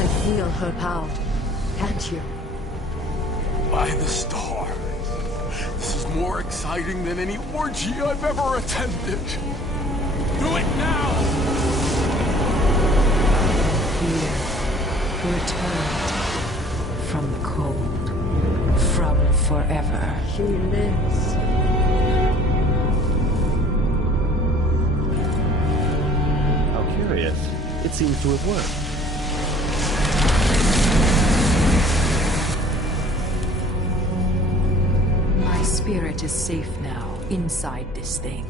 can feel her power, can't you? By the stars. This is more exciting than any orgy I've ever attended. Do it now! Here, returned from the cold, from forever. She lives. How curious. It seems to have worked. My spirit is safe now, inside this thing.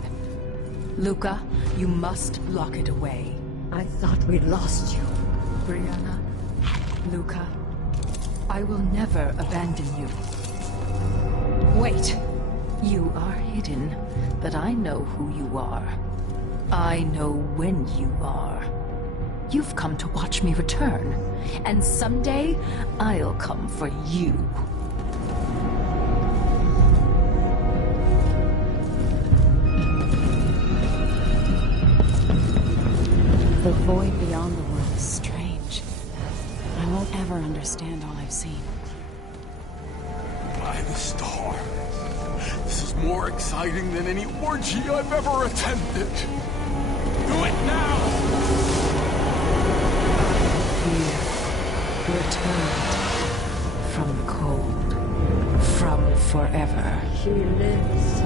Luca, you must lock it away. I thought we'd lost you. Brianna, Luca, I will never abandon you. Wait! You are hidden, but I know who you are. I know when you are. You've come to watch me return, and someday I'll come for you. The void beyond the world is strange. I won't ever understand all I've seen. By the stars. This is more exciting than any orgy I've ever attended. Do it now! Here, returned from the cold, from forever. She lives.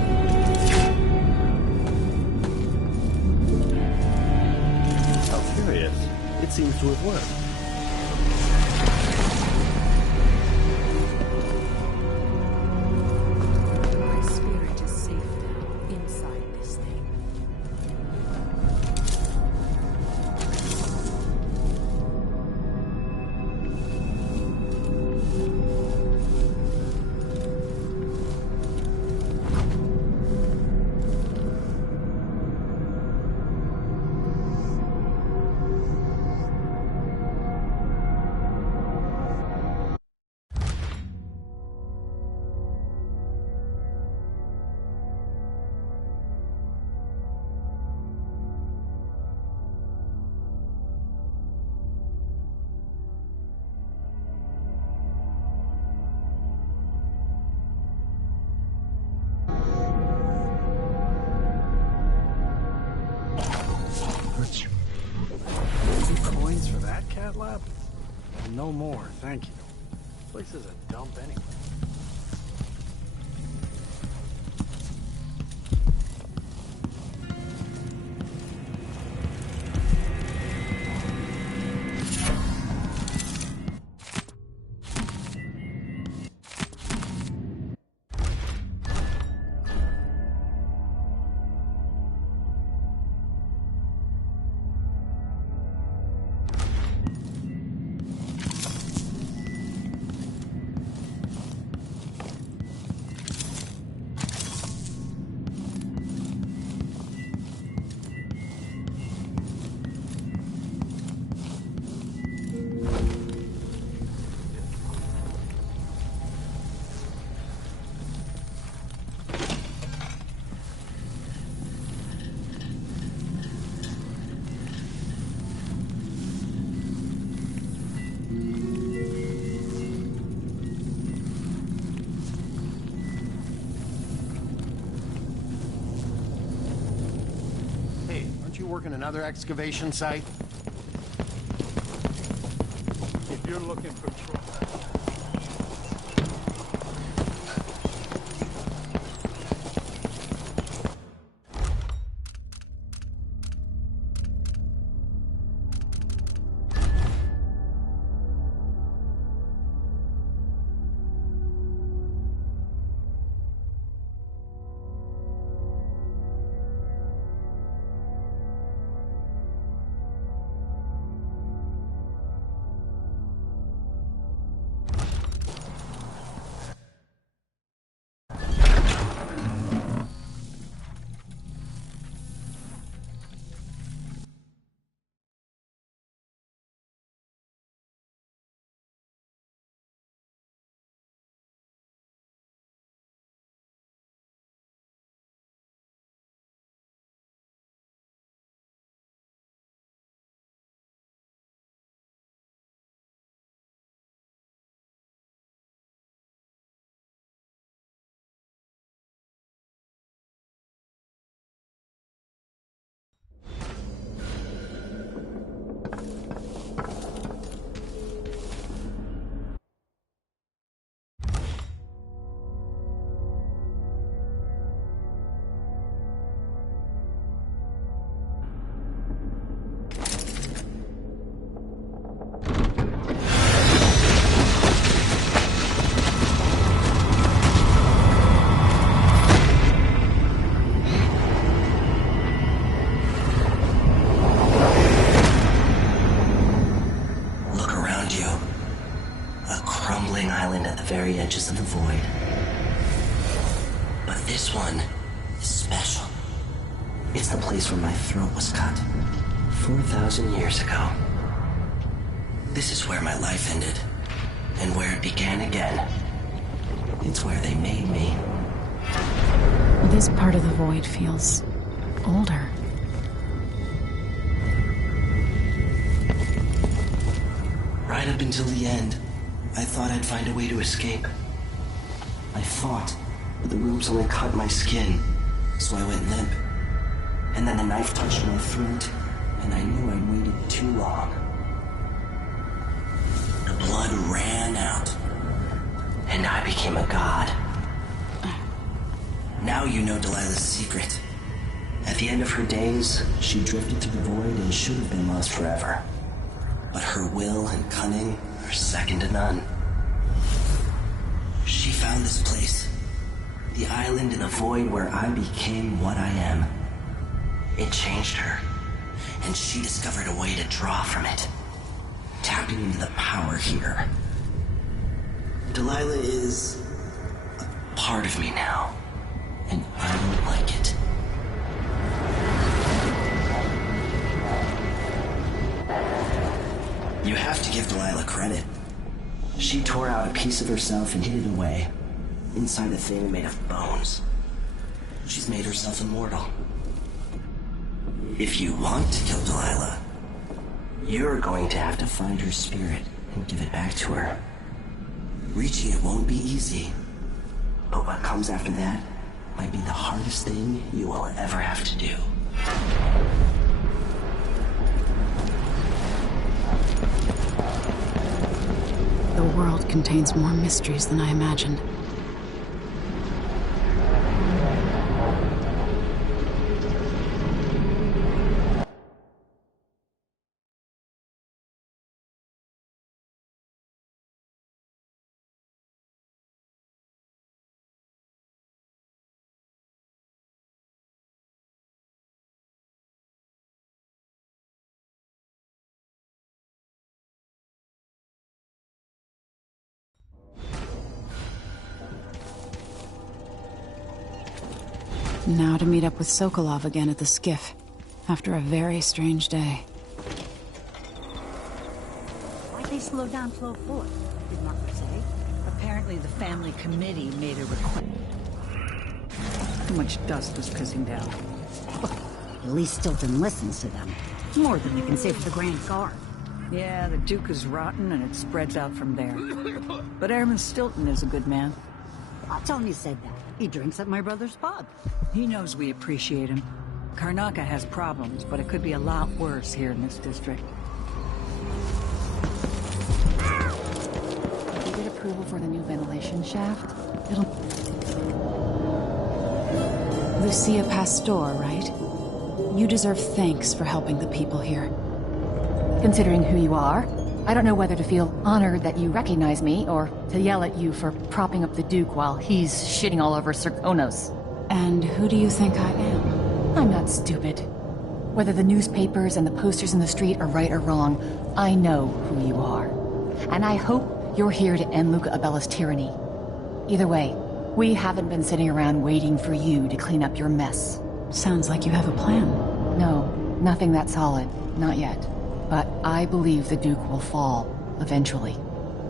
How curious. It seems to have worked. My spirit is safe now, inside this thing. Coins for that cat lab? No more, thank you. This place is a dump anyway. Aren't you working another excavation site? If you're looking for trouble. island at the very edges of the void. But this one is special. It's the place where my throat was cut 4,000 years ago. This is where my life ended, and where it began again. It's where they made me. This part of the void feels older. Right up until the end, I thought I'd find a way to escape. I fought, but the ropes only cut my skin, so I went limp. And then the knife touched my throat, and I knew I'd waited too long. The blood ran out, and I became a god. Now you know Delilah's secret. At the end of her days, she drifted to the void and should have been lost forever. But her will and cunning are second to none. She found this place, the island in the void where I became what I am. It changed her, and she discovered a way to draw from it, tapping into the power here. Delilah is a part of me now, and I don't like it. You have to give Delilah credit. She tore out a piece of herself and hid it away, inside a thing made of bones. She's made herself immortal. If you want to kill Delilah, you're going to have to find her spirit and give it back to her. Reaching it won't be easy, but what comes after that might be the hardest thing you will ever have to do. The world contains more mysteries than I imagined. Now to meet up with Sokolov again at the skiff, after a very strange day. Why'd they slow down flow 4? Did Marco say? Apparently the family committee made a request. Too much dust was pissing down. At least Stilton listens to them. More than they can say for the Grand Guard. Yeah, the Duke is rotten and it spreads out from there. But Airman Stilton is a good man. I'll tell him you said that. He drinks at my brother's pub. He knows we appreciate him. Karnaca has problems, but it could be a lot worse here in this district. If you get approval for the new ventilation shaft, it'll... Lucia Pastor, right? You deserve thanks for helping the people here. Considering who you are, I don't know whether to feel honored that you recognize me, or to yell at you for propping up the Duke while he's shitting all over Serkonos. And who do you think I am? I'm not stupid. Whether the newspapers and the posters in the street are right or wrong, I know who you are. And I hope you're here to end Luca Abella's tyranny. Either way, we haven't been sitting around waiting for you to clean up your mess. Sounds like you have a plan. No, nothing that solid. Not yet. But I believe the Duke will fall, eventually.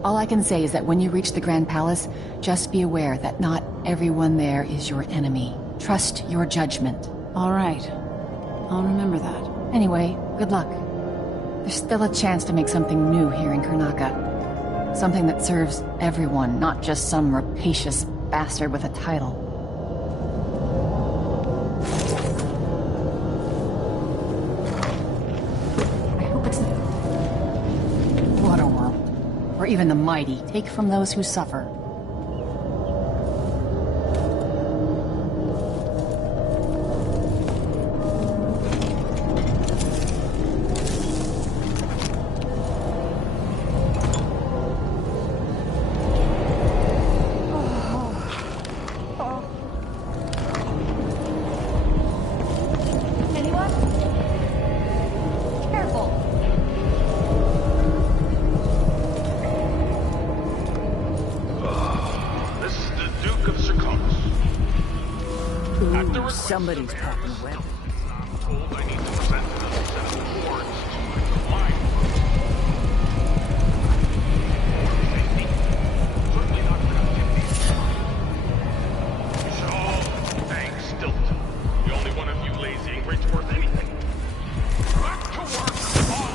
All I can say is that when you reach the Grand Palace, just be aware that not everyone there is your enemy. Trust your judgment. All right. I'll remember that. Anyway, good luck. There's still a chance to make something new here in Karnaca. Something that serves everyone, not just some rapacious bastard with a title. Or even the mighty take from those who suffer. Somebody's packing weapons. Told I need to present another set of awards to mine. Safety. Certainly not productivity. So, thanks, Stilton. The only one of you lazy ingrates worth anything. Back to work, all!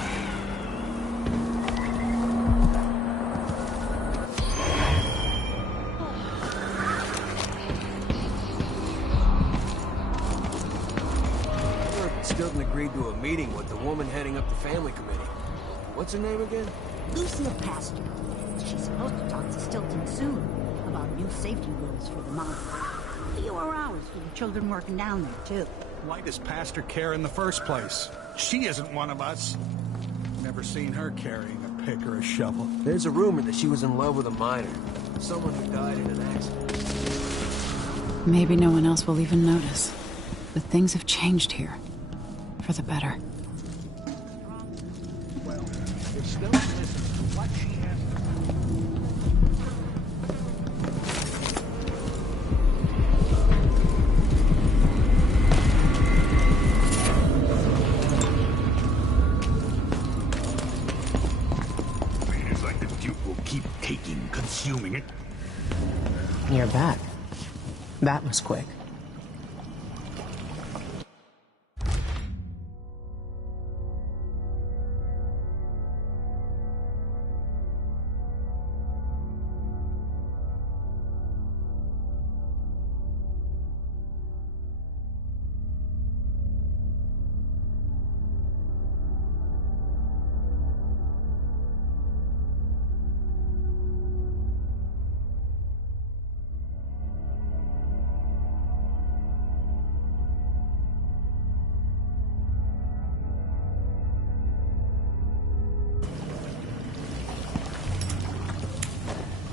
Stilton agreed to a meeting with the woman heading up the family committee. What's her name again? Lucia Pastor. She's supposed to talk to Stilton soon about new safety rules for the mountain. Fewer hours for the children working down there, too. Why does Pastor care in the first place? She isn't one of us. Never seen her carrying a pick or a shovel. There's a rumor that she was in love with a miner. Someone who died in an accident. Maybe no one else will even notice. But things have changed here. For the better. Well, if Stilton listens to what she has to... Feels like the Duke will keep taking, consuming it. You're back. That was quick.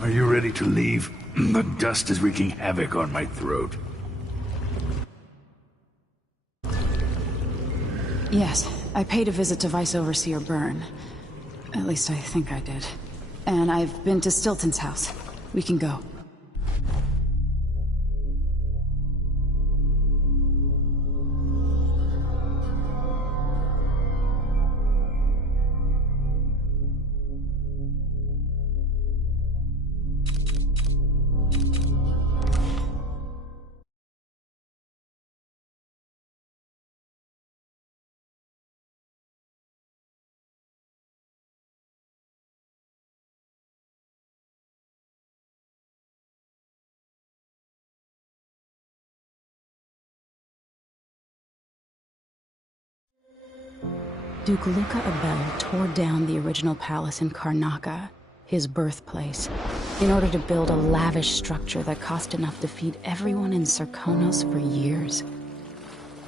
Are you ready to leave? The dust is wreaking havoc on my throat. Yes, I paid a visit to Vice Overseer Byrne. At least I think I did. And I've been to Stilton's house. We can go. Duke Luca Abel tore down the original palace in Karnaca, his birthplace, in order to build a lavish structure that cost enough to feed everyone in Serkonos for years.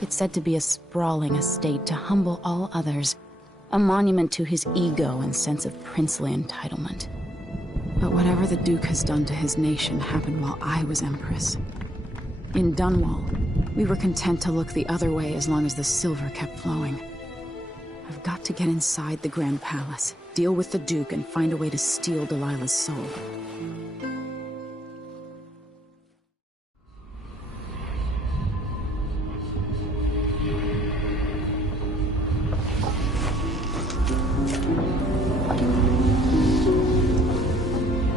It's said to be a sprawling estate to humble all others, a monument to his ego and sense of princely entitlement. But whatever the Duke has done to his nation happened while I was Empress. In Dunwall, we were content to look the other way as long as the silver kept flowing. I've got to get inside the Grand Palace, deal with the Duke, and find a way to steal Delilah's soul.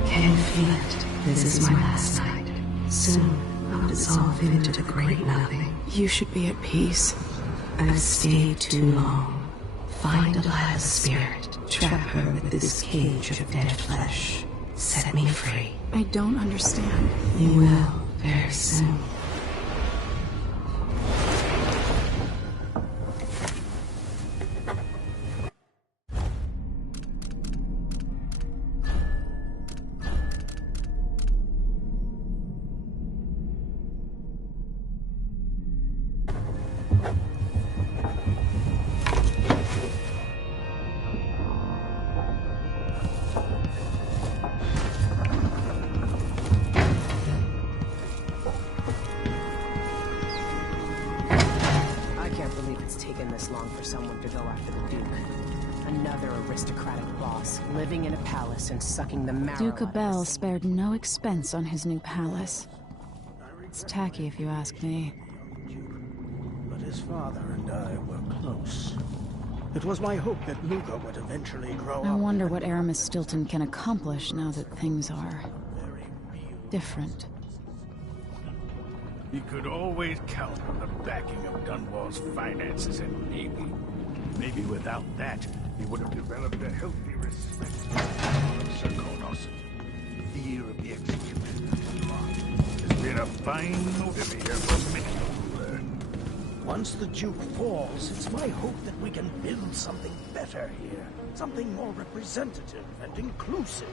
Can feel it. This is my last night. Soon, I'll dissolve into the great nothing. You should be at peace. I've stayed too long. Find Delilah's spirit. Trap her with this cage of dead flesh. Set me free. I don't understand. You will, very soon. And sucking the marrow Duke Abel spared no expense on his new palace. It's tacky if you ask me. his father and I were close. It was my hope that Luca would eventually grow up. I wonder what Aramis Stilton can accomplish now that things are different. He could always count on the backing of Dunwall's finances and navy. Maybe without that, he would have developed a healthy respect for Serkonos. Fear of the execution. It's been a fine motivator for many a ruler. Once the Duke falls, it's my hope that we can build something better here. Something more representative and inclusive.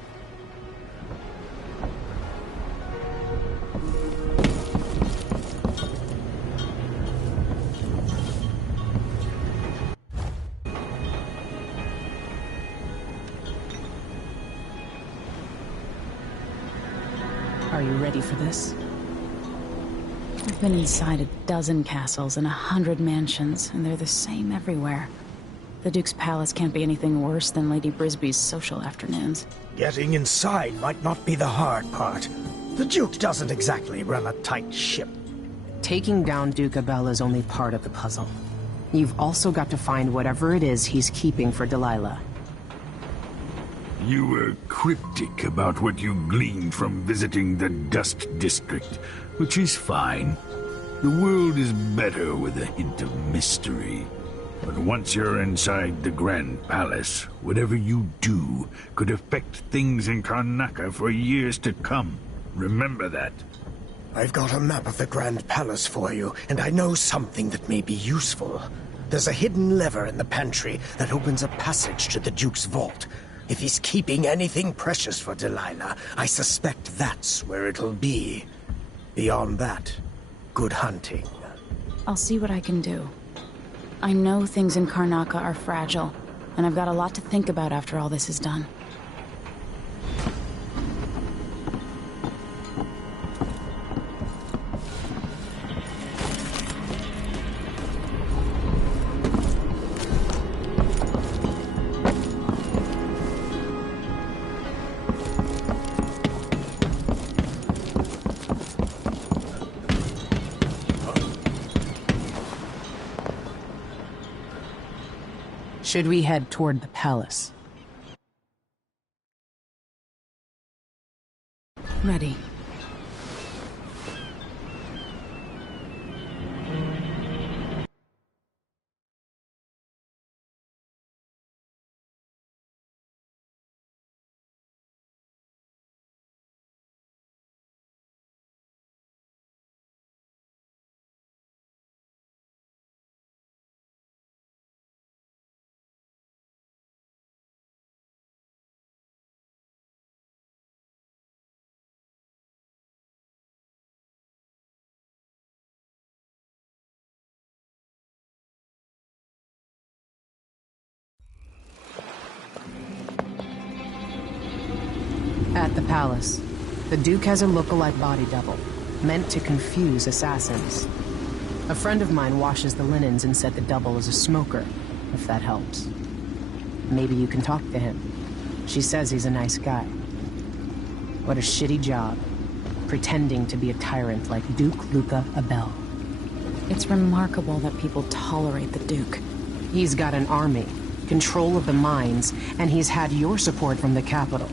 Are you ready for this? I've been inside a dozen castles and 100 mansions, and they're the same everywhere. The Duke's palace can't be anything worse than Lady Brisby's social afternoons. Getting inside might not be the hard part. The Duke doesn't exactly run a tight ship. Taking down Duke Abel is only part of the puzzle. You've also got to find whatever it is he's keeping for Delilah. You were cryptic about what you gleaned from visiting the Dust District, which is fine. The world is better with a hint of mystery. But once you're inside the Grand Palace, whatever you do could affect things in Karnaca for years to come. Remember that. I've got a map of the Grand Palace for you, and I know something that may be useful. There's a hidden lever in the pantry that opens a passage to the Duke's vault. If he's keeping anything precious for Delilah, I suspect that's where it'll be. Beyond that, good hunting. I'll see what I can do. I know things in Karnaca are fragile, and I've got a lot to think about after all this is done. Should we head toward the palace? Ready. At the palace, the Duke has a lookalike body double, meant to confuse assassins. A friend of mine washes the linens and said the double is a smoker, if that helps. Maybe you can talk to him. She says he's a nice guy. What a shitty job, pretending to be a tyrant like Duke Luca Abel. It's remarkable that people tolerate the Duke. He's got an army, control of the mines, and he's had your support from the capital.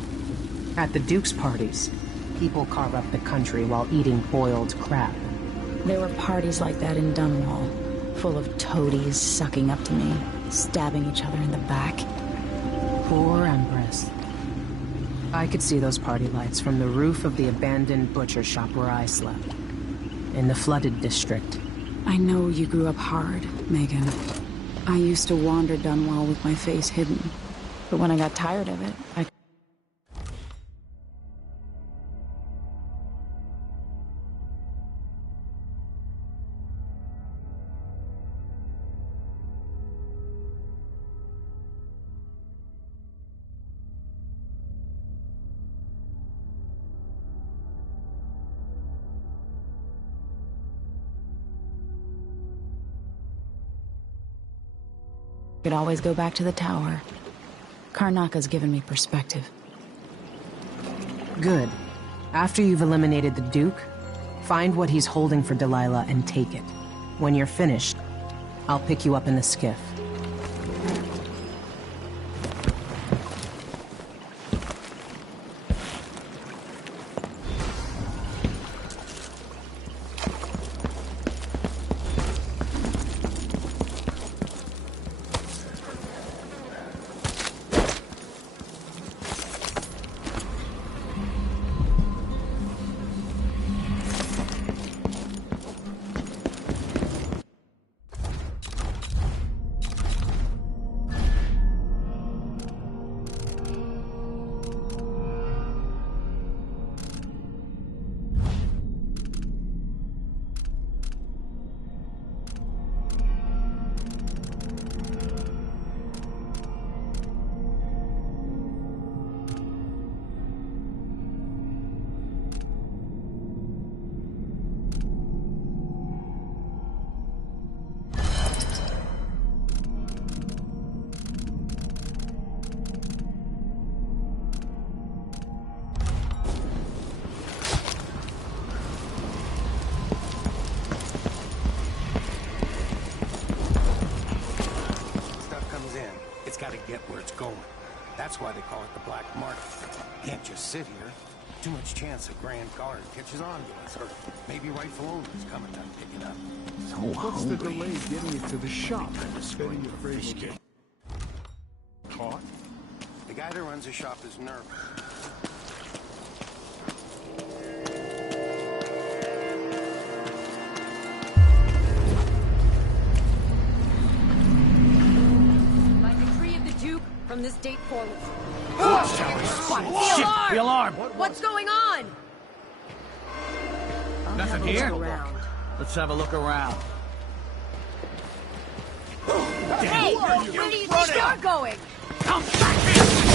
At the Duke's parties, people carve up the country while eating boiled crab. There were parties like that in Dunwall, full of toadies sucking up to me, stabbing each other in the back. Poor Empress. I could see those party lights from the roof of the abandoned butcher shop where I slept. In the flooded district. I know you grew up hard, Megan. I used to wander Dunwall with my face hidden. But when I got tired of it, I... could always go back to the tower. Karnaca's given me perspective. Good. After you've eliminated the Duke, find what he's holding for Delilah and take it. When you're finished, I'll pick you up in the skiff. That's why they call it the black market. Can't just sit here. Too much chance a Grand Guard catches on to us, or maybe rightful owners coming to pick it up. So what's the delay getting it to the shop? Betting you're afraid we'll get caught? The guy that runs the shop is nervous. From this date forward. Shit, the alarm! What's going on? Nothing here? Let's have a look around. Hey, where do you think you're going? Come back here!